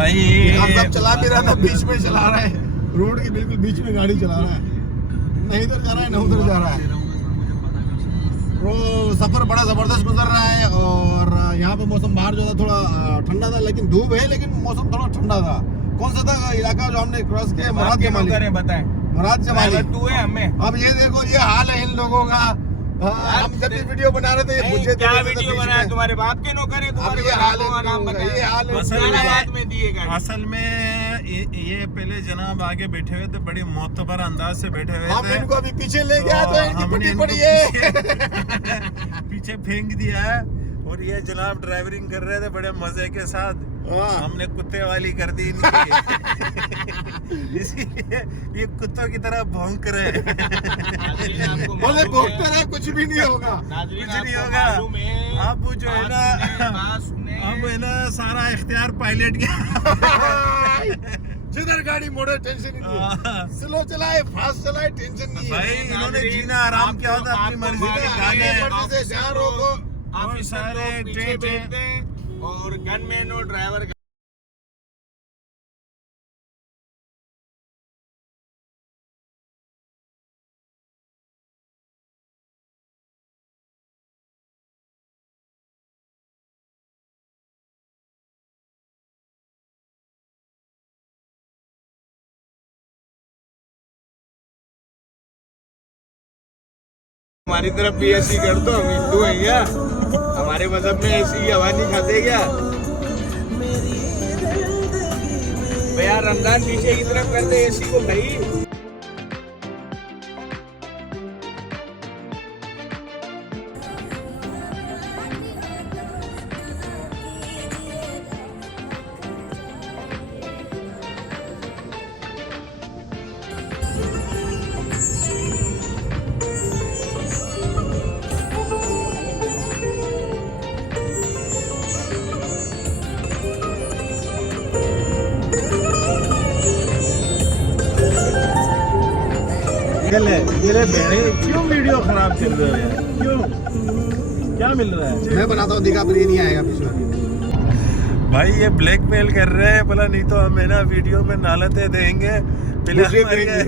भाई हम सब चला भी रहा था, बीच में चला रहा है, रोड के बिल्कुल बीच में गाड़ी चला रहा है, नहीं इधर जा रहा है ना उधर जा रहा है। वो सफर बड़ा जबरदस्त गुजर रहा है। और यहाँ पे मौसम बाहर जो था थोड़ा ठंडा था, लेकिन धूप है, लेकिन मौसम थोड़ा ठंडा था। कौन सा था इलाका जो हमने क्रॉस किया? मुराद जमाली। बताएं मुराद जमाली। तू है हमें। अब ये देखो, ये हाल है इन लोगों का। हम जब भी वीडियो बना रहे थे ये पूछे क्या वीडियो बनाया? तुम्हारे बाप के नौकर है, तुम्हारे ये हाल है, नाम बताया। ये हाल है। इस्लामाबाद में दिए गए। असल में ये पहले जनाब आगे बैठे हुए थे, बड़ी मोतबर अंदाज से बैठे हुए हम थे। इनको अभी पीछे ले गया तो इनकी हमने पट्टी इनको पड़ी है। पीछे फेंक दिया है और ये जनाब ड्राइवरिंग कर रहे थे बड़े मजे के साथ। हमने कुत्ते वाली कर दी इनकी। इसीलिए ये कुत्तों की तरह भौंक रहे हैं। बोले भौंकते रहे, कुछ भी नहीं होगा, कुछ नहीं होगा। अब जो है ना, अब है ना सारा इख्तियार पायलट का। जिधर गाड़ी मोड़े टेंशन ही नहीं है, स्लो चलाए फास्ट चलाए टेंशन नहीं है। भाई इन्होंने जीना आराम किया होता अपनी मर्जी के गाने। मर्जी से जहाँ रोको। आप सारे पीछे बैठते हैं और गनमैन और ड्राइवर का हमारी तरफ भी ऐसी कर दो। हम हिंदू हैं क्या? हमारे मजहब में ऐसी हवा नहीं खाते क्या? भैया रमजान पीछे की तरफ कर दे एसी को भाई। क्यों वीडियो खराब चल रहा है? क्यों? क्या मिल रहा है? मैं बनाता हूँ, दिखा नहीं आएगा पीछे। भाई ये ब्लैकमेल कर रहे हैं, बोला नहीं तो हम है ना वीडियो में नालते देंगे, पहले हमारे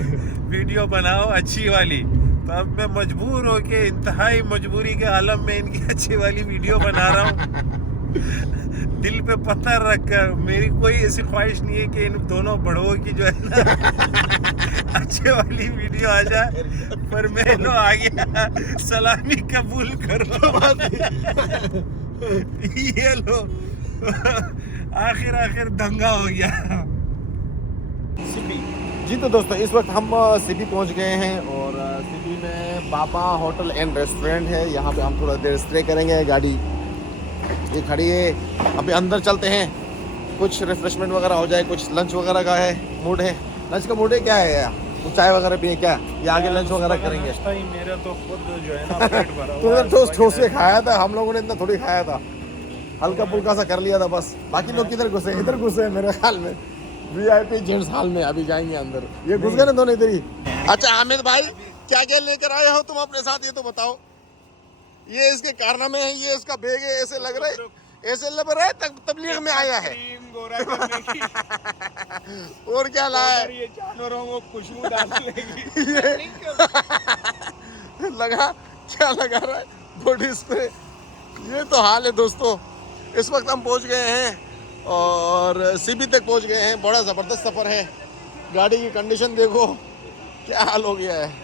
वीडियो बनाओ अच्छी वाली। तो अब मैं मजबूर होके, इंतहाई मजबूरी के आलम में इनकी अच्छी वाली वीडियो बना रहा हूँ। दिल पे पत्थर रखकर। मेरी कोई ऐसी ख्वाहिश नहीं है कि इन दोनों बड़ों की जो है ना अच्छे वाली वीडियो आ जाए, पर मैं लो आ गया, सलामी कबूल करो। ये लो आखिर दंगा हो गया। जी तो दोस्तों, इस वक्त हम सिटी पहुंच गए हैं और सिटी में बाबा होटल एंड रेस्टोरेंट है। यहाँ पे हम थोड़ा देर स्टे करेंगे। गाड़ी ये खड़ी है, अभी अंदर चलते हैं, कुछ रिफ्रेशमेंट वगैरह हो जाए, कुछ लंच वगैरह का है मूड है। लंच का मूड है क्या है यार? कुछ चाय वगैरह पिए क्या, या आगे लंच वगैरह करेंगे? मेरा तो खुद जो है ना पेट भरा तो इधर ठोस ठोस के खाया था हम लोगों ने, इतना थोड़ी खाया था, हल्का फुल्का सा कर लिया था बस। बाकी लोग किधर घुसे? इधर घुसे मेरे ख्याल में, VIP जेंट्स हॉल में। अभी जाएंगे अंदर, ये घुस गए ना दोनों इधर ही। अच्छा हामिद भाई, क्या क्या लेकर आए हो तुम अपने साथ, ये तो बताओ। ये इसके कारनामे हैं, ये इसका बैग है, ऐसे लग रहा है तबलीग में आया है। और क्या लाया है? ये जानवरों को खुशबू डालने लगा क्या लगा रहा है? Body spray. ये तो हाल है दोस्तों। इस वक्त हम पहुंच गए हैं और CB तक पहुंच गए हैं। बड़ा ज़बरदस्त सफ़र है। गाड़ी की कंडीशन देखो क्या हाल हो गया है।